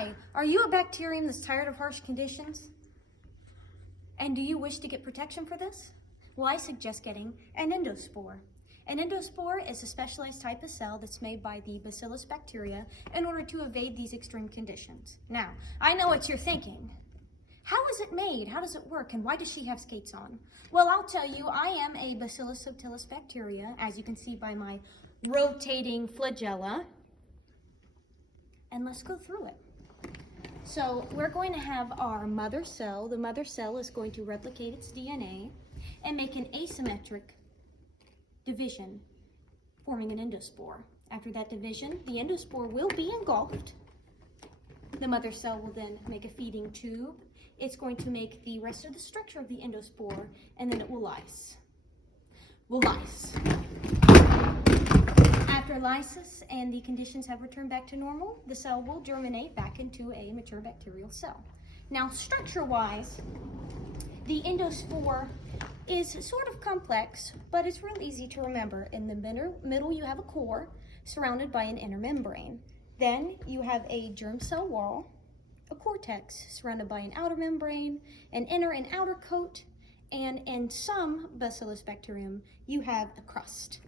Hi, are you a bacterium that's tired of harsh conditions? And do you wish to get protection for this? Well, I suggest getting an endospore. An endospore is a specialized type of cell that's made by the Bacillus bacteria in order to evade these extreme conditions. Now, I know what you're thinking. How is it made? How does it work? And why does she have skates on? Well, I'll tell you, I am a Bacillus subtilis bacteria, as you can see by my rotating flagella. And let's go through it. So we're going to have our mother cell. The mother cell is going to replicate its DNA and make an asymmetric division, forming an endospore. After that division, the endospore will be engulfed. The mother cell will then make a feeding tube. It's going to make the rest of the structure of the endospore, and then it will lyse. After lysis and the conditions have returned back to normal, the cell will germinate back into a mature bacterial cell. Now, structure-wise, the endospore is sort of complex, but it's real easy to remember. In the middle, you have a core surrounded by an inner membrane. Then you have a germ cell wall, a cortex surrounded by an outer membrane, an inner and outer coat, and in some Bacillus bacterium, you have a crust.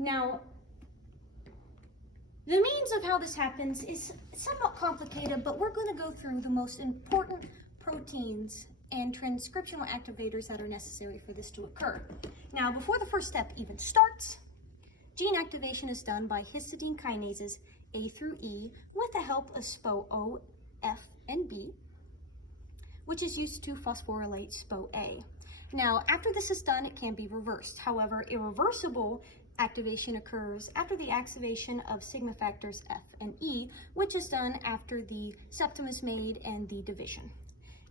Now, the means of how this happens is somewhat complicated, but we're going to go through the most important proteins and transcriptional activators that are necessary for this to occur. Now, before the first step even starts, gene activation is done by histidine kinases A through E with the help of SPO-O, F, and B, which is used to phosphorylate SPO-A. Now, after this is done, it can be reversed. However, irreversible activation occurs after the activation of sigma factors F and E, which is done after the septum is made and the division.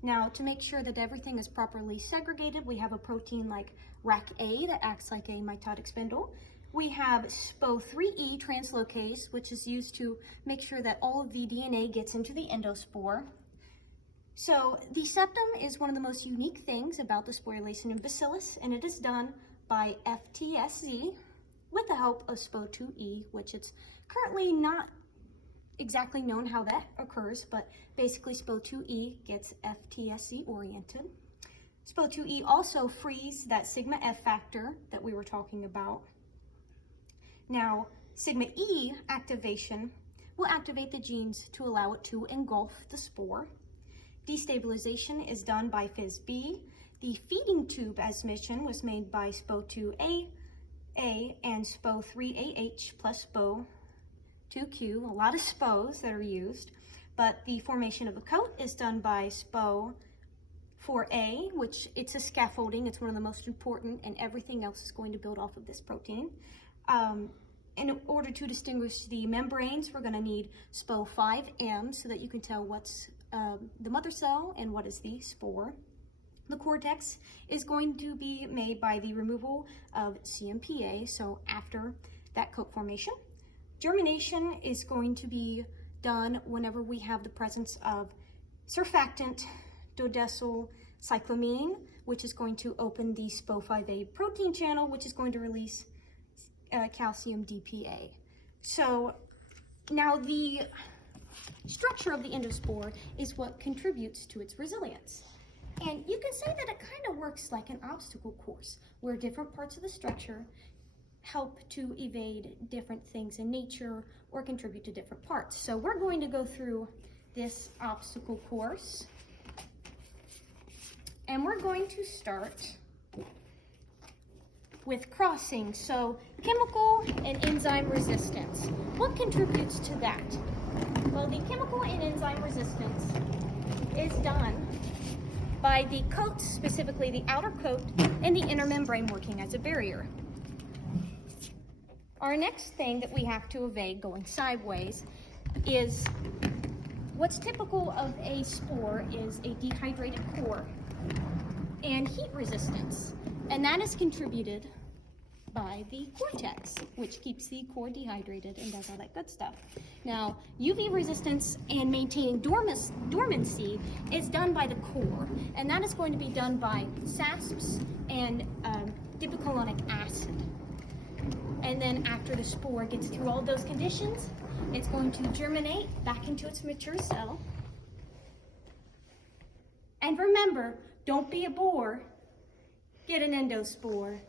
Now, to make sure that everything is properly segregated, we have a protein like RAC-A that acts like a mitotic spindle. We have SPO3E translocase, which is used to make sure that all of the DNA gets into the endospore. So the septum is one of the most unique things about the sporulation in Bacillus, and it is done by FTSZ with the help of SPO2E, which it's currently not exactly known how that occurs, but basically SPO2E gets FTSZ oriented. SPO2E also frees that sigma F factor that we were talking about. Now, sigma E activation will activate the genes to allow it to engulf the spore. Destabilization is done by FISB. The feeding tube, as mentioned, was made by SPO2A and SPO3AH plus SPO2Q, a lot of SPOs that are used, but the formation of a coat is done by SPO4A, which it's a scaffolding, it's one of the most important, and everything else is going to build off of this protein. In order to distinguish the membranes, we're going to need SPO5M so that you can tell what's the mother cell and what is the spore. The cortex is going to be made by the removal of CMPA, so after that coat formation. Germination is going to be done whenever we have the presence of surfactant dodecyl cyclamine, which is going to open the SPO5A protein channel, which is going to release calcium DPA. So now the structure of the endospore is what contributes to its resilience. And you can say that it kind of works like an obstacle course, where different parts of the structure help to evade different things in nature or contribute to different parts. So we're going to go through this obstacle course, and we're going to start with crossing. So chemical and enzyme resistance. What contributes to that? Well, the chemical and enzyme resistance is done by the coats, specifically the outer coat and the inner membrane working as a barrier. Our next thing that we have to evade going sideways is what's typical of a spore is a dehydrated core and heat resistance, and that is contributed by the cortex, which keeps the core dehydrated and does all that good stuff. Now, UV resistance and maintaining dormancy is done by the core, and that is going to be done by SASPs and dipicolonic acid. And then after the spore gets through all those conditions, it's going to germinate back into its mature cell, And remember, don't be a bore, get an endospore.